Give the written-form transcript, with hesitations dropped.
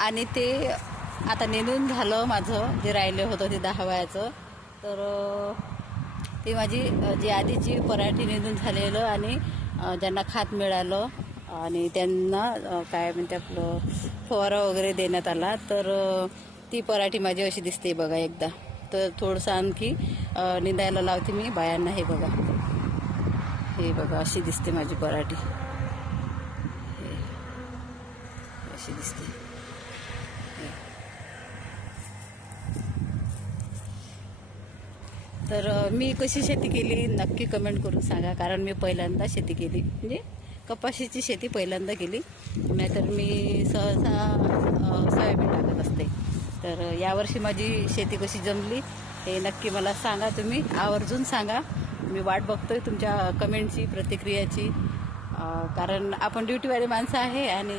आणि ते आता नेंदून झालं माझं, जे राहिलं होतं ते 10 वयाचं. तर ती माझी जी आधीची पराठी नेंदून झालेलं आणि ज्यांना खात मिळालं आणि त्यांना काय म्हणते आपलं फवारा वगैरे देण्यात आला. तर ती पराठी माझी अशी दिसते बघा एकदा. तर थोडंसं आणखी निंदायला लावते मी बायांना. हे बघा, हे बघा, अशी दिसते माझी पराठी. अशी दिसते. तर मी कशी शेती केली नक्की कमेंट करून सांगा. कारण मी पहिल्यांदा शेती केली, म्हणजे कपाशीची शेती पहिल्यांदा केली. नाहीतर मी सहसा सोयाबीन टाकत असते. तर यावर्षी माझी शेती कशी जमली हे नक्की मला सांगा, तुम्ही आवर्जून सांगा. मी वाट बघतोय तुमच्या कमेंटची, प्रतिक्रियाची. कारण आपण ड्युटीवाले माणसं आहे आणि